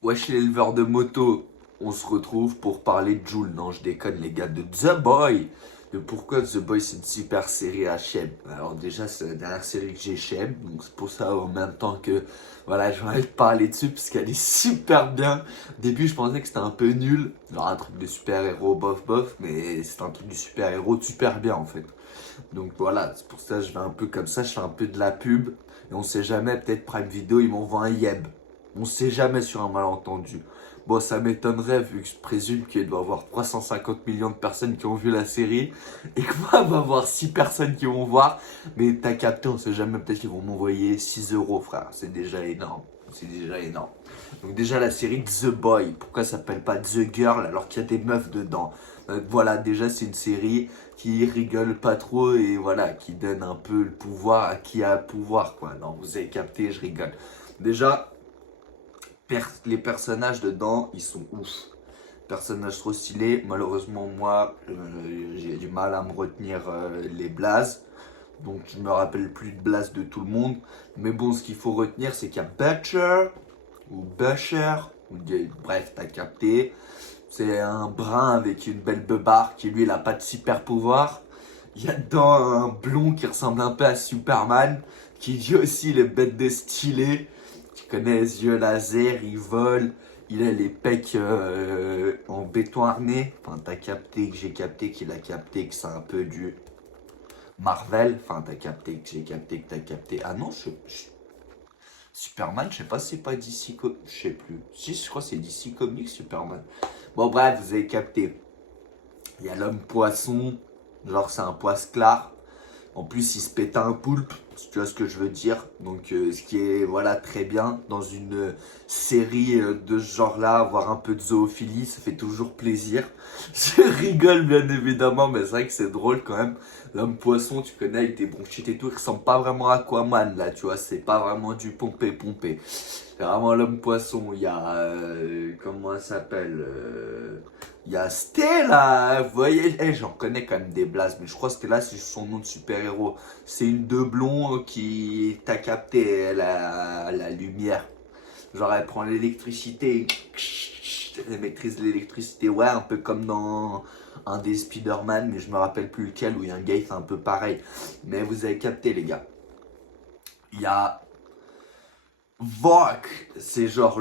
Wesh l'éleveur de moto, on se retrouve pour parler de Jul. Non, je déconne les gars, de The Boy. De pourquoi The Boy c'est une super série HM. Alors déjà c'est la dernière série que j'ai chez M, donc c'est pour ça en même temps que voilà j'ai envie de parler dessus parce qu'elle est super bien. Au début je pensais que c'était un peu nul, genre un truc de super héros bof bof, mais c'est un truc de super héros super bien en fait. Donc voilà, c'est pour ça que je vais un peu comme ça, je fais un peu de la pub. Et on sait jamais, peut-être Prime Video, ils m'envoient un yeb. On sait jamais sur un malentendu. Bon, ça m'étonnerait vu que je présume qu'il doit y avoir 350 millions de personnes qui ont vu la série et que moi, il va y avoir 6 personnes qui vont voir. Mais t'as capté, on sait jamais, peut-être qu'ils vont m'envoyer 6 euros, frère. C'est déjà énorme. C'est déjà énorme. Donc déjà la série The Boy, pourquoi ça s'appelle pas The Girl alors qu'il y a des meufs dedans? Voilà, déjà c'est une série qui rigole pas trop et voilà, qui donne un peu le pouvoir à qui a le pouvoir, quoi. Non, vous avez capté, je rigole. Déjà, les personnages dedans, ils sont ouf. Personnages trop stylés. Malheureusement, moi, j'ai du mal à me retenir les blazes. Donc, je me rappelle plus de blazes de tout le monde. Mais bon, ce qu'il faut retenir, c'est qu'il y a Butcher, ou Busher, bref, t'as capté. C'est un brun avec une belle beubare qui, lui, il a pas de super pouvoir. Il y a dedans un blond qui ressemble un peu à Superman, qui dit aussi les bêtes de stylé. Tu connais les yeux laser, il vole, il a les pecs en béton armé. Enfin, t'as capté que j'ai capté qu'il a capté que c'est un peu du Marvel. Enfin, t'as capté que j'ai capté que t'as capté. Ah non, Superman, je sais pas si c'est pas DC je sais plus. Si, je crois que c'est DC Comics, Superman. Bon, bref, vous avez capté. Il y a l'homme poisson, genre c'est un poisson clar. En plus, il se pète un poulpe, si tu vois ce que je veux dire. Donc, ce qui est voilà très bien dans une série de ce genre-là, avoir un peu de zoophilie, ça fait toujours plaisir. Je rigole bien évidemment, mais c'est vrai que c'est drôle quand même. L'homme poisson, tu connais, avec des bronchites et tout, il ressemble pas vraiment à Aquaman là, tu vois. C'est pas vraiment du pompé. C'est vraiment l'homme poisson. Il y a comment elle s'appelle il y a Stella, vous voyez, j'en connais quand même des blazes, mais je crois que Stella c'est son nom de super-héros. C'est une de blond qui t'a capté la lumière. Genre elle prend l'électricité, elle maîtrise l'électricité, ouais, un peu comme dans un des Spider-Man, mais je me rappelle plus lequel, où il y a un gars qui fait un peu pareil. Mais vous avez capté les gars. Il y a VOC, c'est genre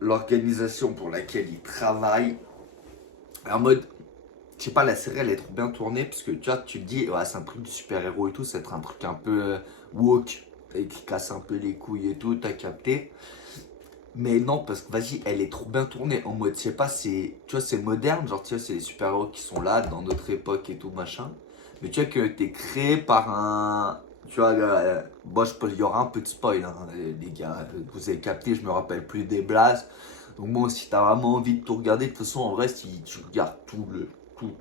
l'organisation pour laquelle ils travaillent. En mode, je sais pas, la série elle est trop bien tournée parce que tu vois, tu te dis, ouais, c'est un truc de super-héros et tout, c'est un truc un peu woke et qui casse un peu les couilles et tout, t'as capté. Mais non, parce que vas-y, elle est trop bien tournée en mode, je sais pas, c'est, tu vois, c'est moderne, genre, tu vois, c'est les super-héros qui sont là dans notre époque et tout, machin. Mais tu vois que t'es créé par un. Tu vois, bon, il y aura un peu de spoil, hein, les gars, vous avez capté, je me rappelle plus des blasts. Donc bon, si t'as vraiment envie de tout regarder, de toute façon, en vrai, si tu regardes tout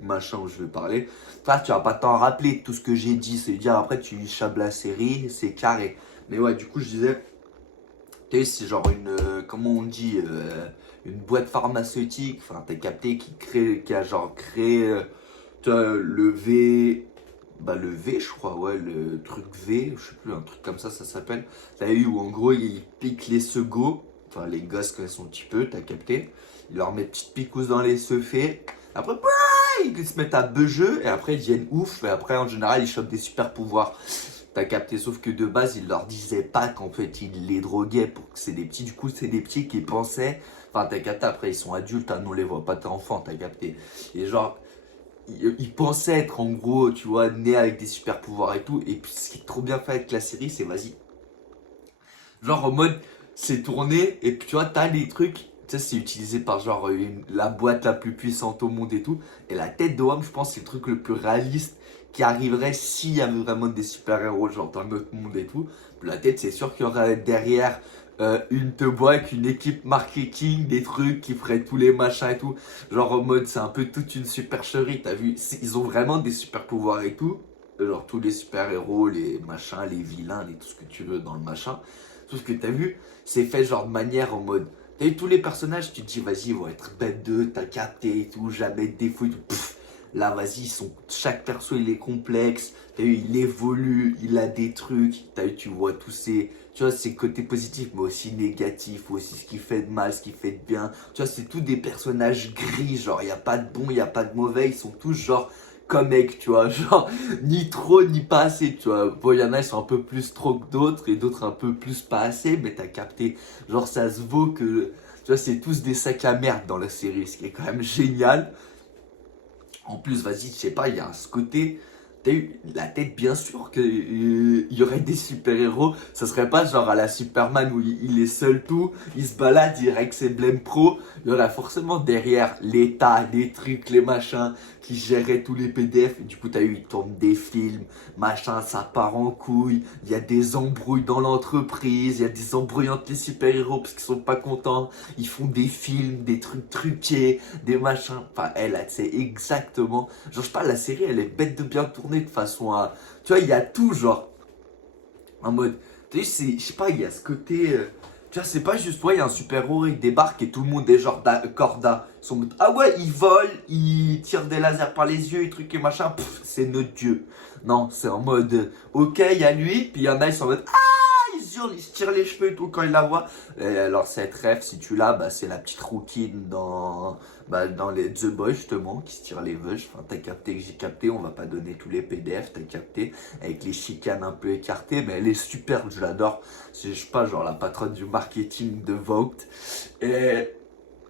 machin où je vais parler, ça, tu vas pas t'en rappeler de tout ce que j'ai dit. C'est-à-dire, après, tu chabes la série, c'est carré. Mais ouais, du coup, je disais, tu sais, c'est genre une, comment on dit, une boîte pharmaceutique, enfin, t'as capté, qui a genre créé, tu vois, le V, je crois, ouais, le truc V, je sais plus, un truc comme ça s'appelle. T'as eu où en gros, ils piquent les segos, enfin, les gosses quand ils sont un petit peu, t'as capté. Ils leur mettent petite picouse dans les seufés. Après, ils se mettent à beugeux et après ils deviennent ouf. Et après, en général, ils chopent des super pouvoirs. T'as capté, sauf que de base, il leur disait pas qu'en fait, il les droguait pour que c'est des petits. Du coup, c'est des petits qui pensaient. Enfin, t'as capté, après, ils sont adultes, hein, nous on les voit pas, t'es enfant, t'as capté. Et genre, ils pensaient être en gros, tu vois, nés avec des super pouvoirs et tout. Et puis, ce qui est trop bien fait avec la série, c'est vas-y. Genre, en mode, c'est tourné, et puis tu vois, t'as les trucs. Tu sais, c'est utilisé par genre la boîte la plus puissante au monde et tout. Et la tête de Wam, je pense, c'est le truc le plus réaliste qui arriverait s'il y avait vraiment des super-héros, genre dans notre monde et tout. La tête, c'est sûr qu'il y aurait derrière une te avec une équipe marketing, des trucs qui feraient tous les machins et tout. Genre en mode, c'est un peu toute une supercherie, t'as vu? Ils ont vraiment des super-pouvoirs et tout. Genre tous les super-héros, les machins, les vilains, tout ce que tu veux dans le machin. Tout ce que t'as vu, c'est fait genre de manière en mode. T'as vu tous les personnages, tu te dis, vas-y, ils vont être bêtes d'eux, t'as capté et tout, jamais de défaut et tout. Pff, là, vas-y, chaque perso, il est complexe. T'as vu, il évolue, il a des trucs. T'as vu, tu vois tous Tu vois, c'est côté positif, mais aussi négatif, aussi ce qui fait de mal, ce qui fait de bien. Tu vois, c'est tous des personnages gris, genre, il n'y a pas de bon, il n'y a pas de mauvais, ils sont tous genre comiques, tu vois, genre, ni trop, ni pas assez, tu vois. Bon, il y en a, ils sont un peu plus trop que d'autres, et d'autres un peu plus pas assez, mais t'as capté, genre, ça se vaut que, tu vois, c'est tous des sacs à merde dans la série, ce qui est quand même génial. En plus, vas-y, je sais pas, il y a ce côté. T'as eu la tête, bien sûr qu'il y aurait des super-héros. Ça serait pas genre à la Superman où il est seul tout, il se balade, il règle ses blèmes pro. Il y aurait forcément derrière l'État, les trucs, les machins qui géraient tous les PDF. Et du coup, t'as eu, ils tournent des films, machin, ça part en couille. Il y a des embrouilles dans l'entreprise, il y a des embrouilles entre les super-héros parce qu'ils sont pas contents. Ils font des films, des trucs truqués, des machins. Enfin, elle, c'est exactement. Genre, je sais pas, la série, elle est bête de bien tournée de façon à. Tu vois, il y a tout, genre. En mode. Tu sais, je sais pas, il y a ce côté. Tu vois, c'est pas juste, ouais, il y a un super-héros, il débarque et tout le monde est genre corda. Ils sont en mode, ah ouais, il vole, il tire des lasers par les yeux, et trucs et machin. Pff, c'est notre dieu. Non, c'est en mode, ok, il y a lui, puis il y en a, ils sont en mode, ils se hurlent, ils se tirent les cheveux et tout quand ils la voient. Et alors cette ref, si tu l'as, bah, c'est la petite rouquine dans les The Boys justement, qui se tire les veuches. Enfin, t'as capté que j'ai capté, on va pas donner tous les PDF, t'as capté, avec les chicanes un peu écartées, mais elle est super, je l'adore. C'est, je sais pas, genre la patronne du marketing de Vogue. Et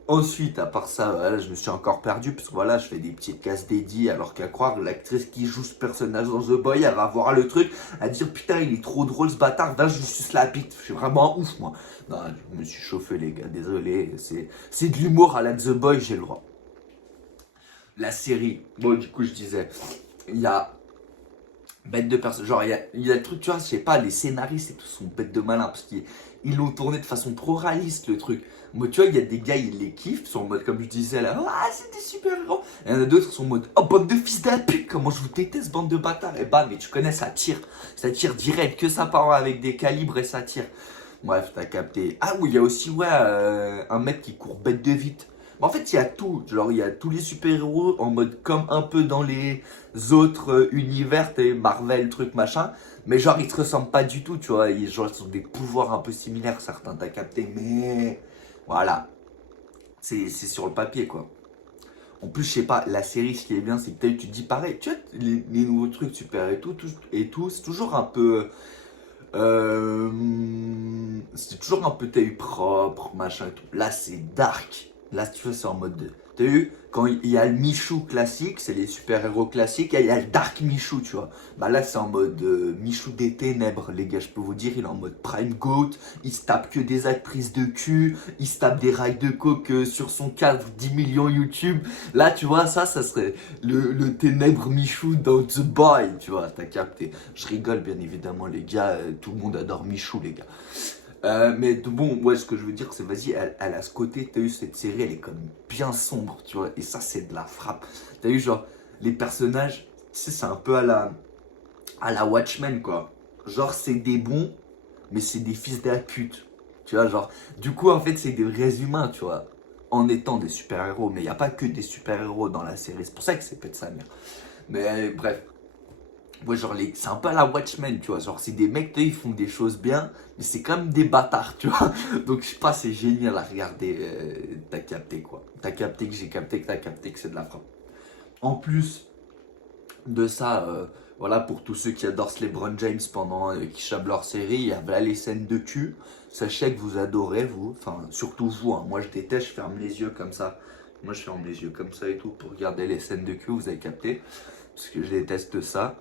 ensuite, à part ça, voilà, je me suis encore perdu parce que voilà, je fais des petites cases dédiées alors qu'à croire l'actrice qui joue ce personnage dans The Boy, elle va voir le truc, elle va dire putain, il est trop drôle ce bâtard, va je lui suce la bite. Je suis vraiment un ouf moi. Non, je me suis chauffé les gars, désolé, c'est de l'humour à la The Boy, j'ai le droit. La série, bon du coup je disais, il y a bête de personnes. Genre, il y a le truc, tu vois, je sais pas, les scénaristes et tout sont bêtes de malin parce qu'ils l'ont tourné de façon trop réaliste le truc. Moi, tu vois, il y a des gars, ils les kiffent, ils sont en mode, comme je disais là, ah, c'est des super-héros. Et il y en a d'autres qui sont en mode, oh, bande de fils de la pute, comment je vous déteste, bande de bâtards. Et bah, mais tu connais, ça tire direct, que ça part avec des calibres et ça tire. Bref, t'as capté. Ah oui, il y a aussi, ouais, un mec qui court bête de vite. Mais en fait, il y a tout. Genre, il y a tous les super-héros en mode comme un peu dans les autres univers, t'es Marvel, truc, machin. Mais genre, ils se ressemblent pas du tout, tu vois. Genre, ils ont des pouvoirs un peu similaires, certains, t'as capté. Mais voilà, c'est sur le papier, quoi. En plus, je sais pas, la série, ce qui est bien, c'est que tu te dis pareil. Tu vois, les nouveaux trucs super et tout, c'est toujours un peu. C'est toujours un peu t'as eu propre, machin et tout. Là, c'est dark. Là, tu vois, c'est en mode. T'as vu, quand il y a le Michou classique, c'est les super-héros classiques, et il y a le Dark Michou, tu vois. Bah là, c'est en mode Michou des ténèbres, les gars, je peux vous dire, il est en mode Prime Goat, il se tape que des actrices de cul, il se tape des rails de coke sur son cadre 10 millions YouTube. Là, tu vois, ça serait le ténèbre Michou dans The Boy, tu vois, t'as capté. Je rigole, bien évidemment, les gars, tout le monde adore Michou, les gars. Mais bon, ouais, ce que je veux dire, c'est vas-y, elle a ce côté, t'as eu cette série, elle est comme bien sombre, tu vois, et ça, c'est de la frappe. T'as eu genre, les personnages, tu sais, c'est un peu à la Watchmen, quoi. Genre, c'est des bons, mais c'est des fils de la pute. Tu vois, genre, du coup, en fait, c'est des vrais humains, tu vois, en étant des super-héros, mais il n'y a pas que des super-héros dans la série, c'est pour ça que c'est pète sa mère. Mais bref. Ouais, genre, c'est un peu à la Watchmen, tu vois. Genre, c'est des mecs, ils font des choses bien, mais c'est quand même des bâtards, tu vois. Donc, je sais pas, c'est génial à regarder. T'as capté, quoi. T'as capté que j'ai capté que t'as capté que c'est de la frappe. En plus de ça, voilà, pour tous ceux qui adorent LeBron James pendant qui chabent leur série, il y a là les scènes de cul. Sachez que vous adorez, vous. Enfin, surtout vous, hein. Moi, je déteste, je ferme les yeux comme ça. Moi, je ferme les yeux comme ça et tout pour regarder les scènes de cul, vous avez capté. Parce que je déteste ça.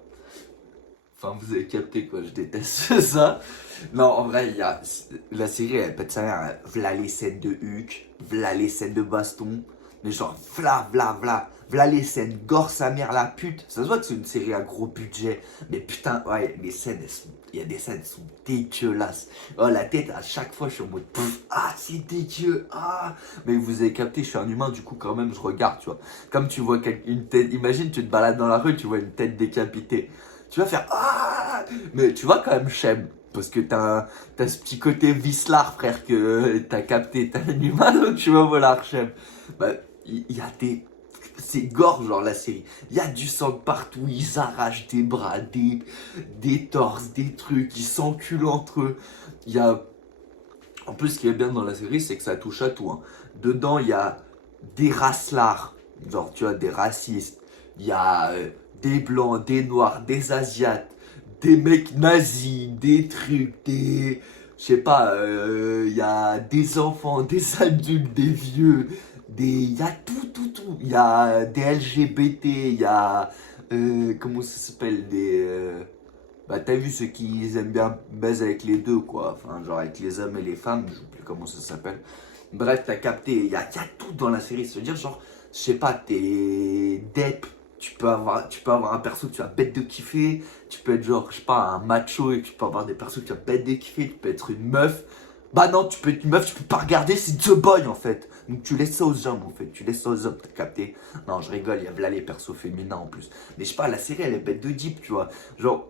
Enfin, vous avez capté quoi, je déteste ça. Non, en vrai, la série, elle pète sa mère. V'là les scènes de Huck, v'là les scènes de baston. Mais genre, v'là les scènes, gore sa mère la pute. Ça se voit que c'est une série à gros budget. Mais putain, ouais, les scènes, il y a des scènes, elles sont dégueulasses. Oh, la tête, à chaque fois, je suis en mode, ah, c'est dégueu, ah. Mais vous avez capté, je suis un humain, du coup, quand même, je regarde, tu vois. Comme tu vois une tête, imagine, tu te balades dans la rue, tu vois une tête décapitée. Tu vas faire ah, mais tu vois quand même Shem parce que t'as ce petit côté vicelard frère que t'as capté, t'as un humain donc tu vas voir Shem. Bah il y a des c'est gore, genre la série. Il y a du sang de partout, ils arrachent des bras, des torses, des trucs, ils s'enculent entre eux. Il y a. En plus, ce qui est bien dans la série, c'est que ça touche à tout, hein. Dedans, il y a des racelards, genre tu vois, des racistes. Il y a des blancs, des noirs, des asiates, des mecs nazis, des trucs, des. Je sais pas, il y a des enfants, des adultes, des vieux, il y a tout, tout, tout. Il y a des LGBT, il y a. Comment ça s'appelle des. Bah, t'as vu ceux qui aiment bien baiser avec les deux, quoi. Enfin, genre avec les hommes et les femmes, je sais plus comment ça s'appelle. Bref, t'as capté, y a tout dans la série. C'est-à-dire, genre, je sais pas, t'es Dep, tu peux avoir un perso que tu vas bête de kiffer. Tu peux être genre, je sais pas, un macho et tu peux avoir des persos que tu vas bête de kiffer. Tu peux être une meuf. Bah non, tu peux être une meuf, tu peux pas regarder, c'est The Boy en fait. Donc tu laisses ça aux hommes en fait, tu laisses ça aux hommes, t'as capté. Non, je rigole, il y a là les persos féminins en plus. Mais je sais pas, la série elle est bête de deep, tu vois. Genre,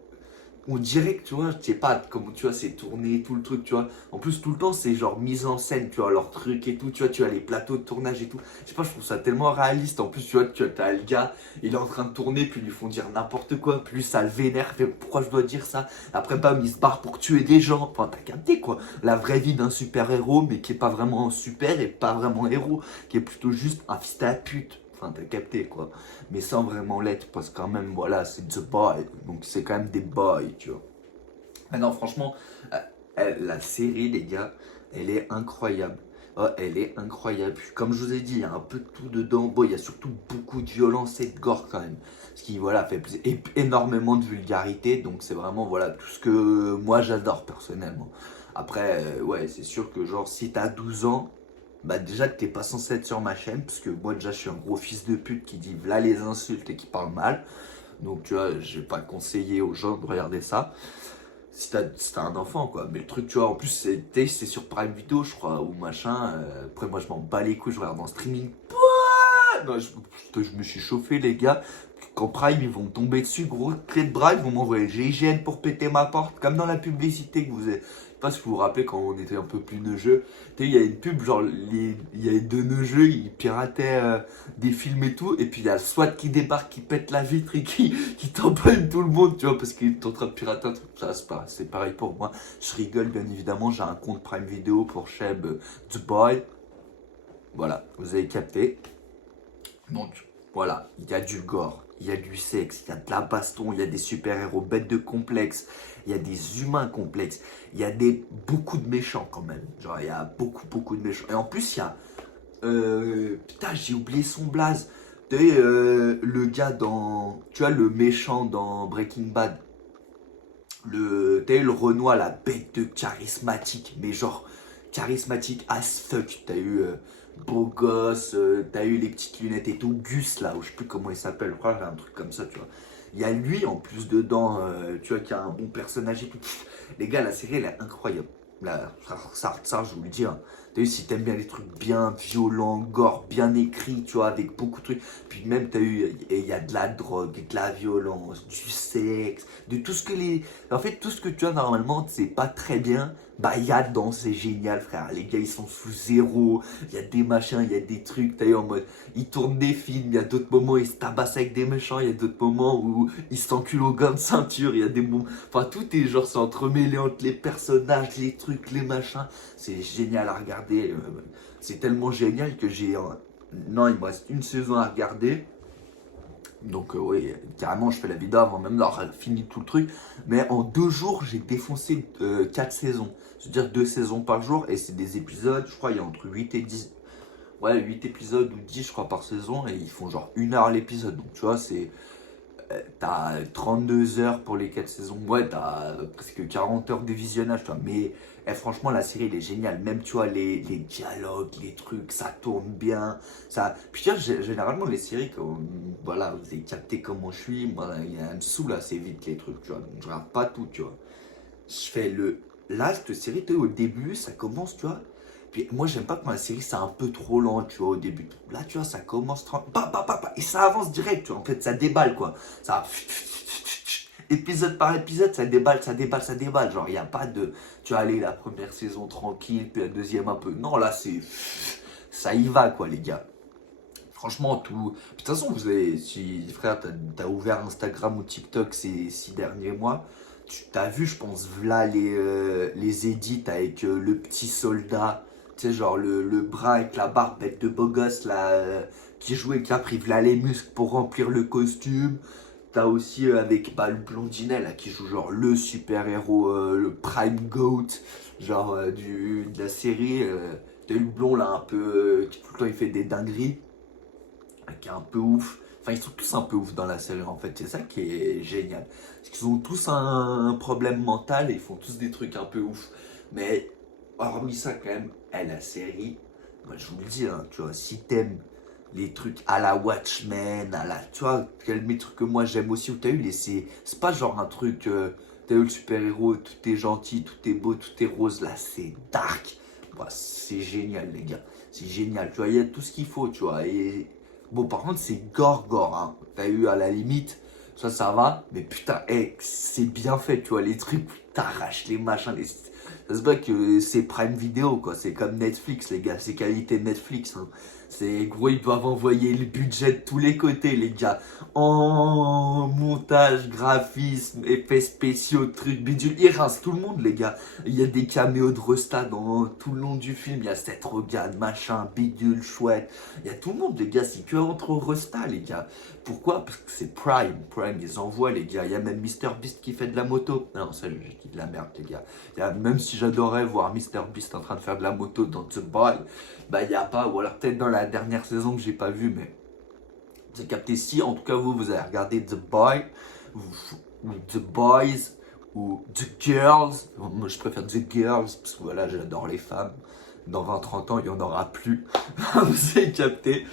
on dirait que tu vois, je sais pas comment tu vois, c'est tourné, tout le truc, tu vois. En plus, tout le temps, c'est genre mise en scène, tu vois, leur truc et tout, tu vois, les plateaux de tournage et tout. Je sais pas, je trouve ça tellement réaliste. En plus, tu vois, t'as le gars, il est en train de tourner, puis ils lui font dire n'importe quoi, puis ça le vénère, fait pourquoi je dois dire ça. Après, bam, il se barre pour tuer des gens. Enfin, t'as capté quoi. La vraie vie d'un super-héros, mais qui est pas vraiment super et pas vraiment héros, qui est plutôt juste un fils à pute. Enfin, t'as capté quoi. Mais sans vraiment l'être, parce que quand même, voilà, c'est The Boy. Donc c'est quand même des boys, tu vois. Maintenant, franchement, la série, les gars, elle est incroyable. Oh, elle est incroyable. Comme je vous ai dit, il y a un peu de tout dedans. Bon, il y a surtout beaucoup de violence et de gore quand même. Ce qui, voilà, fait plaisir. Et énormément de vulgarité. Donc c'est vraiment, voilà, tout ce que moi j'adore personnellement. Après, ouais, c'est sûr que genre, si t'as 12 ans, bah déjà que t'es pas censé être sur ma chaîne. Parce que moi déjà, je suis un gros fils de pute qui dit là les insultes et qui parle mal. Donc tu vois, je vais pas conseiller aux gens de regarder ça si t'as un enfant quoi. Mais le truc, tu vois, en plus c'est sur Prime Video, je crois, ou machin. Après, moi je m'en bats les couilles, je regarde en streaming. Pouah non, putain, je me suis chauffé, les gars. Quand Prime, ils vont me tomber dessus, gros clé de bras, ils vont m'envoyer le GIGN pour péter ma porte, comme dans la publicité que vous avez. Je sais pas si vous vous rappelez quand on était un peu plus neugeux. Tu sais, il y a une pub, genre, il y a deux neugeux, ils pirataient des films et tout, et puis il y a le SWAT qui débarque, qui pète la vitre et qui tamponne tout le monde, tu vois, parce qu'il est en train de pirater un truc. Ça, c'est pareil pour moi. Je rigole, bien évidemment, j'ai un compte Prime Video pour Cheb The Boy. Voilà, vous avez capté. Donc, voilà, il y a du gore, il y a du sexe, il y a de la baston, il y a des super-héros bêtes de complexes, il y a des humains complexes, il y a beaucoup de méchants quand même. Genre, il y a beaucoup, beaucoup de méchants. Et en plus, il y a. Putain, j'ai oublié son blaze. Tu sais, le gars dans. Tu vois, le méchant dans Breaking Bad. T'as eu le Renoir, la bête de charismatique, mais genre charismatique as fuck. T'as eu beau gosse, t'as eu les petites lunettes et tout, Gus là, ou je sais plus comment il s'appelle, je crois qu'il y a un truc comme ça, tu vois. Il y a lui en plus dedans, tu vois, qui a un bon personnage et tout. Les gars, la série elle est incroyable. Là, ça, je vous le dis, hein. T'as vu, si t'aimes bien les trucs bien violents, gore, bien écrits, tu vois, avec beaucoup de trucs. Puis même, t'as eu, il y a de la drogue, de la violence, du sexe, de tout ce que les. En fait, tout ce que tu as normalement, c'est pas très bien. Bah, il y a dedans, c'est génial, frère. Les gars, ils sont sous zéro. Il y a des machins, il y a des trucs. T'as eu en mode, ils tournent des films. Il y a d'autres moments où ils se tabassent avec des méchants. Il y a d'autres moments où ils s'enculent au gants de ceinture. Il y a des moments. Enfin, tout est genre, c'est entremêlé entre les personnages, les trucs, les machins. C'est génial à regarder. C'est tellement génial que j'ai. Non, il me reste une saison à regarder. Donc oui, carrément, je fais la vidéo avant même d'avoir fini tout le truc. Mais en 2 jours, j'ai défoncé 4 saisons. C'est-à-dire 2 saisons par jour. Et c'est des épisodes, je crois, il y a entre 8 et 10. Ouais, 8 épisodes ou 10, je crois, par saison. Et ils font genre 1 heure l'épisode. Donc tu vois, t'as 32 heures pour les 4 saisons. Ouais, t'as presque 40 heures de visionnage, toi. Mais franchement, la série, elle est géniale. Même, tu vois, les dialogues, les trucs, ça tourne bien. Ça. Puis, tu vois, généralement, les séries, comme, voilà, vous avez capté comment je suis. Moi, elle me saoule assez vite, les trucs, tu vois. Donc, je regarde pas tout, tu vois. Je fais le. Là, cette série, tu sais, au début, ça commence, tu vois. Puis moi, j'aime pas quand la série, c'est un peu trop lent, tu vois, au début. Là, tu vois, ça commence et ça avance direct, tu vois. En fait, ça déballe, quoi. Ça. Épisode par épisode, ça déballe, ça déballe, ça déballe. Genre, il n'y a pas de. Tu vas aller la première saison tranquille, puis la deuxième un peu. Non, là, c'est. Ça y va, quoi, les gars. Franchement, tout. De toute façon, vous avez, si frère, t'as ouvert Instagram ou TikTok ces 6 derniers mois, tu t'as vu, je pense, là les edits avec le petit soldat, tu sais, genre le brun avec la barbe bête de beau gosse là, qui jouait, qui a pris là les muscles pour remplir le costume. T'as aussi avec bah, le blondinet là qui joue genre le super-héros, le Prime Goat, genre de la série. T'as eu le blond là un peu, qui tout le temps il fait des dingueries qui est un peu ouf. Enfin, ils sont tous un peu ouf dans la série en fait. C'est ça qui est génial. Parce qu'ils ont tous un problème mental et ils font tous des trucs un peu ouf. Mais hormis ça, quand même, la série, moi je vous le dis, hein, tu vois, si t'aimes les trucs à la Watchmen, à la. Tu vois, les trucs que moi j'aime aussi, où t'as eu les. C'est pas genre un truc. T'as eu le super-héros, tout est gentil, tout est beau, tout est rose. Là, c'est dark. Bah, c'est génial, les gars. C'est génial. Tu vois, il y a tout ce qu'il faut, tu vois. Et bon, par contre, c'est gore, hein. T'as eu à la limite, ça va. Mais putain, c'est bien fait, tu vois. Les trucs, t'arraches les machins. Ça se voit que c'est Prime Video, quoi. C'est comme Netflix, les gars. C'est qualité Netflix, hein. C'est gros, ils doivent envoyer le budget de tous les côtés, les gars. En montage, graphisme, effets spéciaux, trucs bidule. Ils rincent tout le monde, les gars. Il y a des caméos de Resta dans tout le long du film. Il y a Seth Rogen, machin, bidule, chouette. Il y a tout le monde, les gars. C'est que entre Resta, les gars. Pourquoi? Parce que c'est Prime. Prime, ils envoient, les gars. Il y a même MrBeast qui fait de la moto. Non, ça, j'ai dit de la merde, les gars. Même si j'adorais voir MrBeast en train de faire de la moto dans The Boy, bah, il n'y a pas. Ou alors peut-être dans la dernière saison que j'ai pas vu, mais j'ai capté. Si, en tout cas, vous avez regardé The Boy, ou The Boys, ou The Girls. Moi, je préfère The Girls, parce que voilà, j'adore les femmes. Dans 20-30 ans, il n'y en aura plus. Vous avez capté.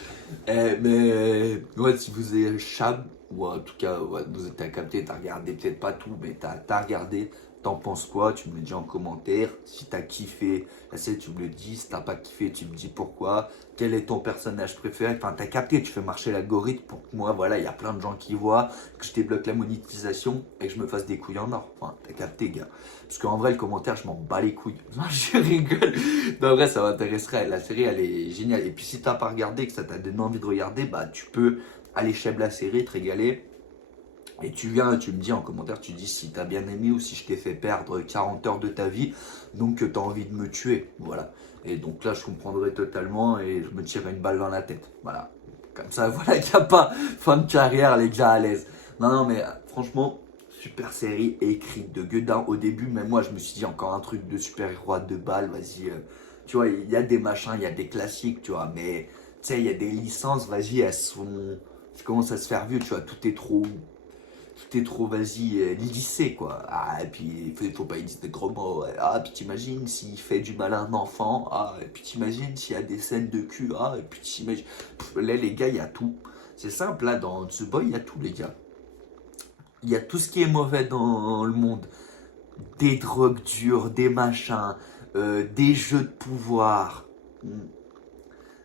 Mais ouais, si vous avez Chab, ou en tout cas, ouais, vous êtes à capter, t'as regardé, peut-être pas tout, mais t'as regardé. T'en penses quoi? Tu me le dis en commentaire. Si t'as kiffé, tu me le dis. Si t'as pas kiffé, tu me dis pourquoi. Quel est ton personnage préféré? Enfin, t'as capté, tu fais marcher l'algorithme pour que moi, voilà, il y a plein de gens qui voient, que je débloque la monétisation et que je me fasse des couilles en or. Enfin, t'as capté, gars. Parce qu'en vrai, le commentaire, je m'en bats les couilles. Non, je rigole. Non, en vrai, ça m'intéresserait. La série, elle est géniale. Et puis, si t'as pas regardé, que ça t'a donné envie de regarder, bah, tu peux aller chez la série, te régaler. Et tu viens, tu me dis en commentaire, tu dis si t'as bien aimé ou si je t'ai fait perdre 40 heures de ta vie, donc t'as envie de me tuer. Voilà. Et donc là, je comprendrai totalement et je me tirerai une balle dans la tête. Voilà. Comme ça, voilà qu'il n'y a pas fin de carrière, les gars à l'aise. Non, non, mais franchement, super série écrite de Guedin au début. Même moi, je me suis dit encore un truc de super-héros à 2 balles, vas-y. Tu vois, il y a des machins, il y a des classiques, tu vois, mais tu sais, il y a des licences, vas-y, elles sont. Ça commence à se faire vieux, tu vois, tout est trop, vas-y, lycée, quoi. Ah, et puis, faut pas dire des gros mots. Ouais. Ah, puis t'imagines s'il fait du mal à un enfant. Ah, et puis t'imagines s'il y a des scènes de cul. Ah, et puis t'imagines. Là, les gars, il y a tout. C'est simple, là, dans The Boy, il y a tout, les gars. Il y a tout ce qui est mauvais dans le monde. Des drogues dures, des machins, des jeux de pouvoir,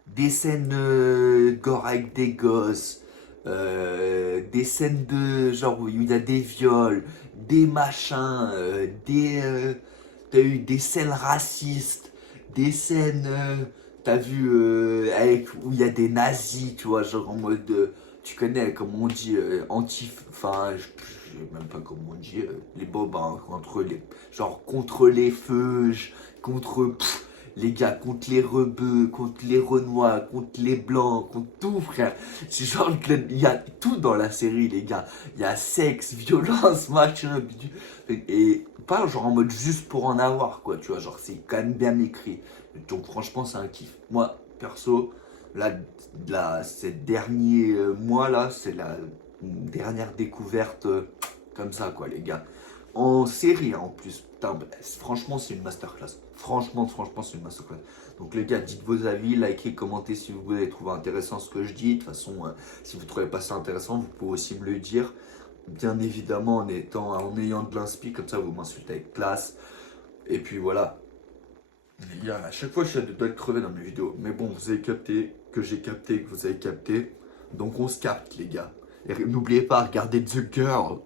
des scènes gore avec des gosses, des scènes de genre où il y a des viols, des machins, t'as eu des scènes racistes, des scènes, t'as vu où il y a des nazis, tu vois, genre en mode, tu connais comment on dit, enfin, je sais même pas comment on dit, les bobs, hein, contre les feux, contre. Les gars, contre les rebeux, contre les renois, contre les blancs, contre tout, frère. C'est genre, il y a tout dans la série, les gars. Il y a sexe, violence, machin, et pas genre en mode juste pour en avoir, quoi, tu vois. Genre, c'est quand même bien écrit. Donc, franchement, c'est un kiff. Moi, perso, là ces derniers mois, là, c'est la dernière découverte comme ça, quoi, les gars. En série, hein, en plus. Putain, bah, franchement, c'est une masterclass. Franchement, c'est une masterclass. Donc, les gars, dites vos avis, likez, commentez si vous avez trouvé intéressant ce que je dis. De toute façon, si vous ne trouvez pas ça intéressant, vous pouvez aussi me le dire. Bien évidemment, en ayant de l'inspi, comme ça, vous m'insultez avec classe. Et puis voilà. Les gars, à chaque fois, je dois être crevé dans mes vidéos. Mais bon, vous avez capté, que j'ai capté, que vous avez capté. Donc, on se capte, les gars. Et n'oubliez pas, regardez The Girl.